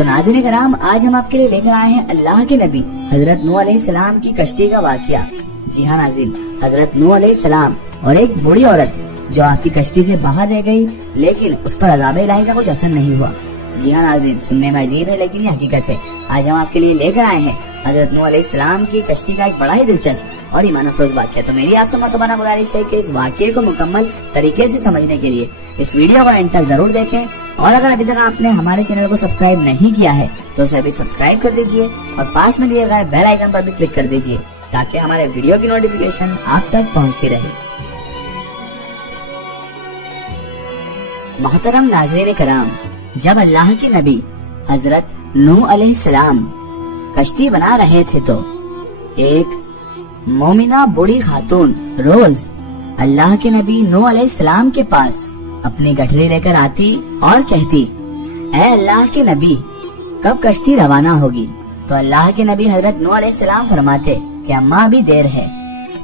तो नाज़रीन कराम, आज हम आपके लिए लेकर आए हैं अल्लाह के नबी हजरत नूह अलैहिस्सलाम की कश्ती का वाक़या। जी हाँ नाज़रीन, हजरत नूह अलैहिस्सलाम और एक बूढ़ी औरत जो आपकी कश्ती से बाहर रह गई, लेकिन उस पर अज़ाब इलाही का कुछ असर नहीं हुआ। जी हाँ नाज़रीन, सुनने में अजीब है लेकिन ये हकीकत है। आज हम आपके लिए लेकर आए हैं हजरत नूह अलैहिस्सलाम की कश्ती का एक बड़ा ही दिलचस्प और ईमान अफरोज वाक़या। तो मेरी आपसे मतबाना गुजारिश है कि इस वाक़ये को मुकम्मल तरीके से समझने के लिए इस वीडियो को एंड तक जरूर देखें, और अगर अभी तक आपने हमारे चैनल को सब्सक्राइब नहीं किया है तो उसे अभी सब्सक्राइब कर दीजिए और पास में दिए गए बेल आइकन पर भी क्लिक कर दीजिए ताकि हमारे वीडियो की नोटिफिकेशन आप तक पहुंचती रहे। मोहतरम नाज़रीन कराम, जब अल्लाह के नबी हजरत नूह अलैहिस्सलाम कश्ती बना रहे थे तो एक मोमिना बूढ़ी खातून रोज अल्लाह के नबी नूह अलैहिस्सलाम के पास अपनी गठरी लेकर आती और कहती, ऐ अल्लाह के नबी, कब कश्ती रवाना होगी? तो अल्लाह के नबी हजरत नूह अलैहिस्सलाम फरमाते कि अम्मा अभी देर है।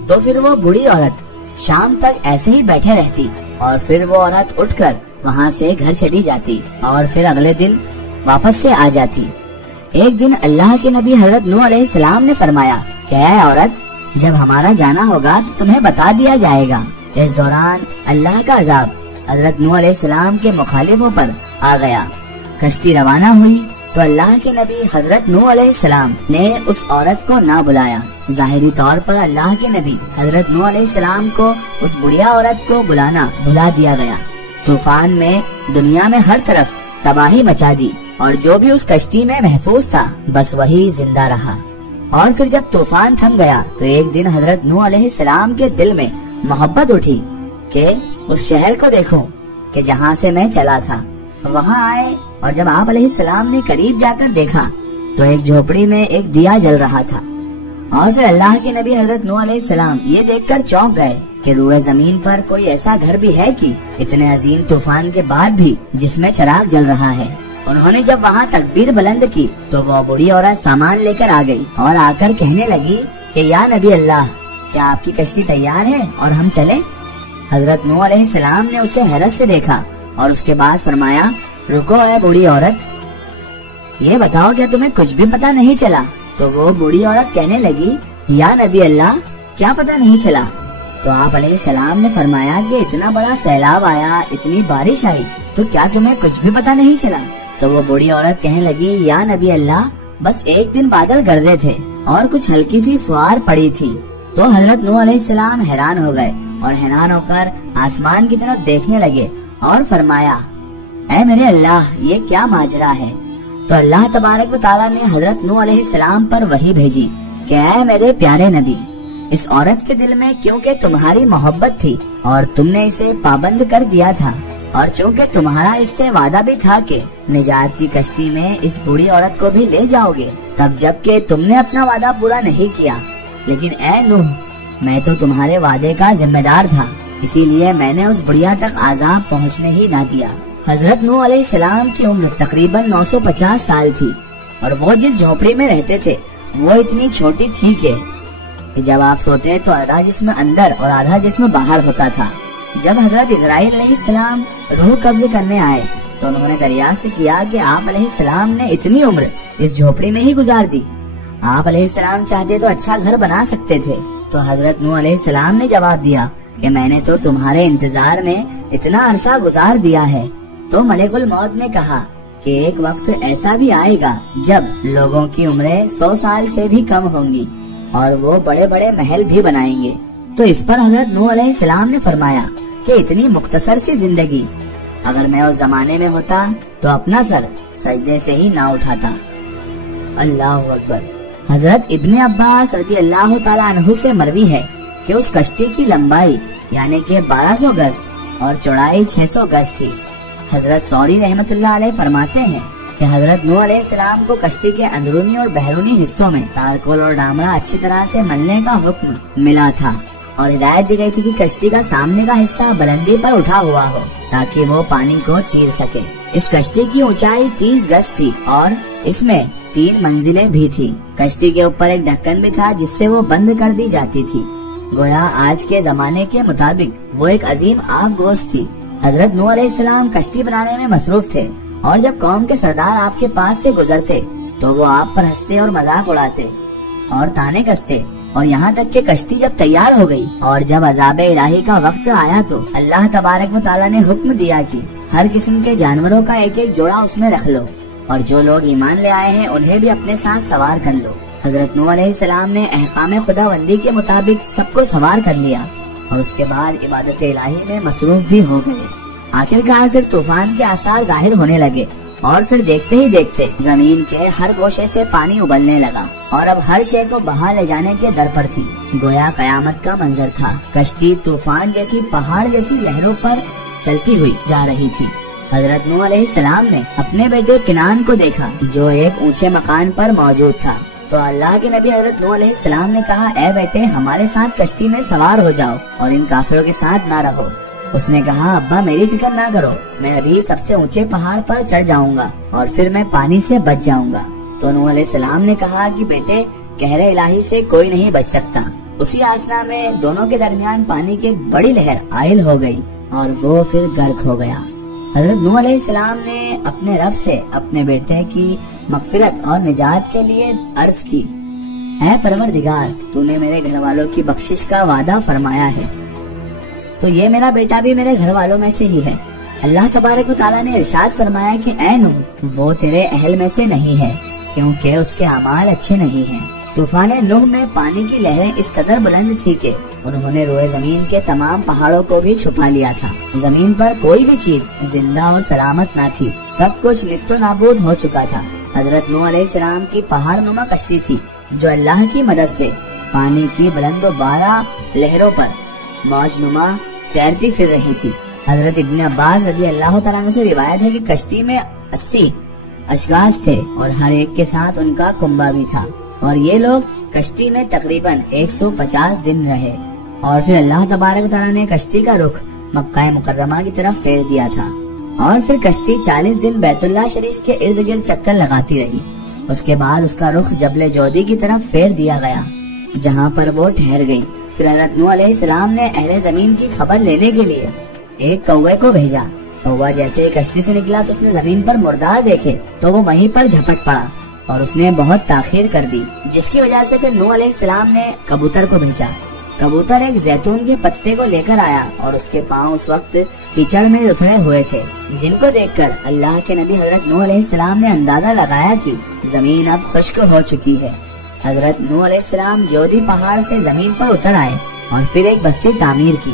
तो फिर वो बूढ़ी औरत शाम तक ऐसे ही बैठे रहती और फिर वो औरत उठकर वहाँ से घर चली जाती और फिर अगले दिन वापस से आ जाती। एक दिन अल्लाह के नबी हजरत नूह अलैहिस्सलाम ने फरमाया कि ऐ औरत, जब हमारा जाना होगा तो तुम्हें बता दिया जाएगा। इस दौरान अल्लाह का अज़ाब हजरत नूह अलैहिस्सलाम के मुखालिफों पर आ गया। कश्ती रवाना हुई तो अल्लाह के नबी हजरत नूह अलैहिस्सलाम ने उस औरत को ना बुलाया। जाहिरी तौर पर अल्लाह के नबी हजरत नूह अलैहिस्सलाम को उस बुढ़िया औरत को बुलाना भुला दिया गया। तूफान में दुनिया में हर तरफ तबाही मचा दी और जो भी उस कश्ती में महफूज था बस वही जिंदा रहा। और फिर जब तूफान थम गया तो एक दिन हजरत नूह अलैहिस्सलाम के दिल में मोहब्बत उठी कि उस शहर को देखूं कि जहाँ से मैं चला था। वहाँ आए और जब आप अलैहिस्सलाम ने करीब जाकर देखा तो एक झोपड़ी में एक दिया जल रहा था। और फिर अल्लाह के नबी हजरत नूह अलैहिस्सलाम ये देखकर चौंक गए कि रूए जमीन पर कोई ऐसा घर भी है कि इतने अजीम तूफान के बाद भी जिसमें चिराग जल रहा है। उन्होंने जब वहाँ तकबीर बुलंद की तो वो बूढ़ी औरत सामान लेकर आ गई और आकर कहने लगी कि या नबी अल्लाह, क्या आपकी कश्ती तैयार है और हम चलें? हजरत नूह अलैहिस्सलाम ने उसे हैरत से देखा और उसके बाद फरमाया, रुको है बूढ़ी औरत, ये बताओ क्या तुम्हें कुछ भी पता नहीं चला? तो वो बूढ़ी औरत कहने लगी, या नबी अल्लाह, क्या पता नहीं चला? तो आप अलैहिस्सलाम ने फरमाया कि इतना बड़ा सैलाब आया, इतनी बारिश आई, तो क्या तुम्हें कुछ भी पता नहीं चला? तो वो बूढ़ी औरत कहने लगी, या नबी अल्लाह, बस एक दिन बादल गरजे थे और कुछ हल्की सी फुहार पड़ी थी। तो हजरत नूह अलैहिस्सलाम हैरान हो गए और हैरान होकर आसमान की तरफ देखने लगे और फरमाया, ऐ मेरे अल्लाह, ये क्या माजरा है? तो अल्लाह तबारक व तआला ने हजरत नूह अलैहिस्सलाम पर वही भेजी कि ऐ मेरे प्यारे नबी, इस औरत के दिल में क्योंकि तुम्हारी मोहब्बत थी और तुमने इसे पाबंद कर दिया था, और चूँकि तुम्हारा इससे वादा भी था कि निजात की कश्ती में इस बूढ़ी औरत को भी ले जाओगे, तब जबकि तुमने अपना वादा पूरा नहीं किया। लेकिन ऐ नूह, मैं तो तुम्हारे वादे का जिम्मेदार था, इसीलिए मैंने उस बुढ़िया तक आज़ाब पहुँचने ही ना दिया। हजरत नूह अलैहिस्सलाम की उम्र तकरीबन 950 साल थी और वो जिस झोपड़ी में रहते थे वो इतनी छोटी थी कि जब आप सोते तो आधा जिस्म अंदर और आधा जिस्म बाहर होता था। जब हजरत इजराइल अलैहिस्सलाम रूह कब्ज करने आए तो उन्होंने दरियाफ्त किया कि आप अलैहिस्सलाम ने इतनी उम्र इस झोपड़ी में ही गुजार दी। आप अलैहिस्सलाम चाहते तो अच्छा घर बना सकते थे। तो हजरत नूह अलैहिस्सलाम ने जवाब दिया कि मैंने तो तुम्हारे इंतजार में इतना अरसा गुजार दिया है। तो मलिकुल मौत ने कहा कि एक वक्त ऐसा भी आएगा जब लोगों की उम्रें 100 साल से भी कम होंगी और वो बड़े बड़े महल भी बनाएंगे। तो इस पर हजरत नूह अलैहिस्सलाम ने फरमाया कि इतनी मुख्तसर सी जिंदगी, अगर मैं उस जमाने में होता तो अपना सर सजदे से ही ना उठाता। अल्लाहु अकबर। हजरत इब्ने अब्बास रज़ी अल्लाह ताला अन्हु से मरवी है कि उस कश्ती की लंबाई यानी कि 1200 गज और चौड़ाई 600 गज थी। हजरत सौरी रहमतुल्लाह अलैह फरमाते हैं कि हजरत नूह अलैहिस्सलाम को कश्ती के अंदरूनी और बहरूनी हिस्सों में तारकोल और डामरा अच्छी तरह से मलने का हुक्म मिला था और हिदायत दी गई थी कि कश्ती का सामने का हिस्सा बुलंदी पर उठा हुआ हो ताकि वो पानी को चीर सके। इस कश्ती की ऊंचाई 30 गज थी और इसमें 3 मंजिलें भी थी। कश्ती के ऊपर एक ढक्कन भी था जिससे वो बंद कर दी जाती थी। गोया आज के जमाने के मुताबिक वो एक अजीम आग गोश्त थी। हजरत नूह अलैहिस्सलाम कश्ती बनाने में मसरूफ थे اور جب قوم کے سردار آپ کے پاس سے گزرتے تو وہ آپ پر ہنستے اور مذاق اڑاتے اور تانے کستے، اور یہاں تک کہ کشتی جب تیار ہو گئی اور جب عذاب الہی کا وقت آیا تو اللہ تبارک و تعالیٰ نے حکم دیا کہ ہر قسم کے جانوروں کا ایک ایک جوڑا اس میں رکھ لو، اور جو لوگ ایمان لے آئے ہیں انہیں بھی اپنے ساتھ سوار کر لو۔ حضرت نوح علیہ السلام نے احکام خداوندی کے مطابق سب کو سوار کر لیا اور اس کے بعد عبادت الہی میں مصروف بھی ہو گئے۔ آخرکار پھر طوفان کے آثار ظاہر ہونے لگے اور پھر دیکھتے ہی دیکھتے زمین کے ہر گوشے سے پانی ابلنے لگا اور اب ہر شے کو بہا لے جانے کے در پر تھی۔ گویا قیامت کا منظر تھا۔ کشتی طوفان جیسی پہاڑ جیسی لہروں پر چلتی ہوئی جا رہی تھی۔ حضرت نوح علیہ السلام نے اپنے بیٹے کنعان کو دیکھا جو ایک اونچے مکان پر موجود تھا، تو اللہ کے نبی حضرت نوح علیہ السلام نے کہا، اے بیٹے ہمارے ساتھ کشتی میں سوار ہو جاؤ اور ان کافروں کے ساتھ نہ رہو۔ اس نے کہا، ابا میری فکر نہ کرو، میں ابھی سب سے اونچے پہاڑ پر چڑھ جاؤں گا اور پھر میں پانی سے بچ جاؤں گا۔ تو نوح علیہ السلام نے کہا کہ بیٹے قہر الہی سے کوئی نہیں بچ سکتا۔ اسی آسنا میں دونوں کے درمیان پانی کی ایک بڑی لہر عائل ہو گئی اور وہ پھر غرق ہو گیا۔ حضرت نوح علیہ السلام نے اپنے رب سے اپنے بیٹے کی مغفرت اور نجات کے لیے عرض کی، اے پروردگار، تو نے میرے گھر والوں کی بخشش کا وعدہ فرمایا ہے، تو یہ میرا بیٹا بھی میرے گھر والوں میں سے ہی ہے۔ اللہ تبارک و تعالیٰ نے ارشاد فرمایا کہ اے نوح، وہ تیرے اہل میں سے نہیں ہے کیونکہ اس کے اعمال اچھے نہیں ہیں۔ طوفان نوح میں پانی کی لہریں اس قدر بلند تھی کہ انہوں نے روئے زمین کے تمام پہاڑوں کو بھی چھپا لیا تھا۔ زمین پر کوئی بھی چیز زندہ اور سلامت نہ تھی، سب کچھ نیست و نابود ہو چکا تھا۔ حضرت نوح علیہ السلام کی پہاڑ نما کشتی تھی جو اللہ کی مدد سے پانی کی بلند و بالا لہروں پر موج نما تیرتی پھر رہی تھی۔ حضرت ابن عباس رضی اللہ تعالیٰ عنہ سے روایت ہے کہ کشتی میں 80 اشخاص تھے اور ہر ایک کے ساتھ ان کا کنبہ بھی تھا، اور یہ لوگ کشتی میں تقریباً 150 دن رہے، اور پھر اللہ تبارک و تعالیٰ نے کشتی کا رخ مکہ مکرمہ کی طرف پھیر دیا تھا، اور پھر کشتی 40 دن بیت اللہ شریف کے ارد گرد چکر لگاتی رہی۔ اس کے بعد اس کا رخ جبل جودی کی طرف پھیر دیا گیا جہاں پر وہ ٹھہر گئی۔ پھر حضرت نوح علیہ السلام نے اہل زمین کی خبر لینے کے لیے ایک کوے کو بھیجا۔ کوا جیسے ہی کشتی سے نکلا تو اس نے زمین پر مردار دیکھے تو وہ وہیں پر جھپٹ پڑا اور اس نے بہت تاخیر کر دی، جس کی وجہ سے پھر نوح علیہ السلام نے کبوتر کو بھیجا۔ کبوتر ایک زیتون کے پتے کو لے کر آیا اور اس کے پاؤں اس وقت کیچڑ میں اترے ہوئے تھے، جن کو دیکھ کر اللہ کے نبی حضرت نوح علیہ السلام نے اندازہ لگایا کہ زمین اب خشک ہو چکی ہے۔ حضرت نوح علیہ السلام جودی پہاڑ سے زمین پر اتر آئے اور پھر ایک بستی تعمیر کی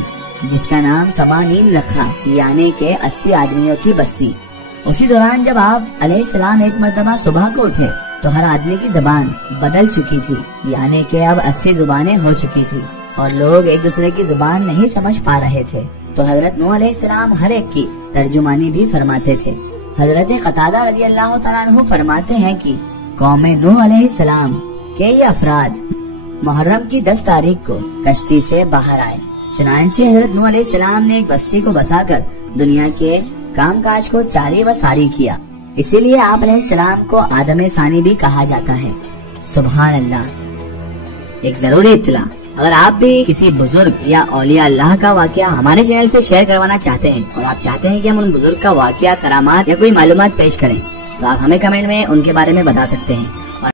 جس کا نام سمانین رکھا، یعنی کہ 80 آدمیوں کی بستی۔ اسی دوران جب آپ علیہ السلام ایک مرتبہ صبح کو اٹھے تو ہر آدمی کی زبان بدل چکی تھی، یعنی کہ اب 80 زبانیں ہو چکی تھی اور لوگ ایک دوسرے کی زبان نہیں سمجھ پا رہے تھے، تو حضرت نوح علیہ السلام ہر ایک کی ترجمانی بھی فرماتے تھے۔ حضرت قتادہ رضی اللہ تعالیٰ عنہ فرماتے ہیں کہ قوم نوح علیہ السلام کے یہ افراد محرم کی 10 تاریخ کو کشتی سے باہر آئے۔ چنانچہ حضرت نوح علیہ السلام نے ایک بستی کو بسا کر دنیا کے کام کاج کو جاری و ساری کیا، اسی لیے آپ علیہ السلام کو آدم ثانی بھی کہا جاتا ہے۔ سبحان اللہ۔ ایک ضروری اطلاع، اگر آپ بھی کسی بزرگ یا اولیاء اللہ کا واقعہ ہمارے چینل سے شیئر کروانا چاہتے ہیں اور آپ چاہتے ہیں کہ ہم ان بزرگ کا واقعہ، کرامات یا کوئی معلومات پیش کریں، تو آپ ہمیں کمنٹ میں ان کے بارے میں بتا سکتے ہیں۔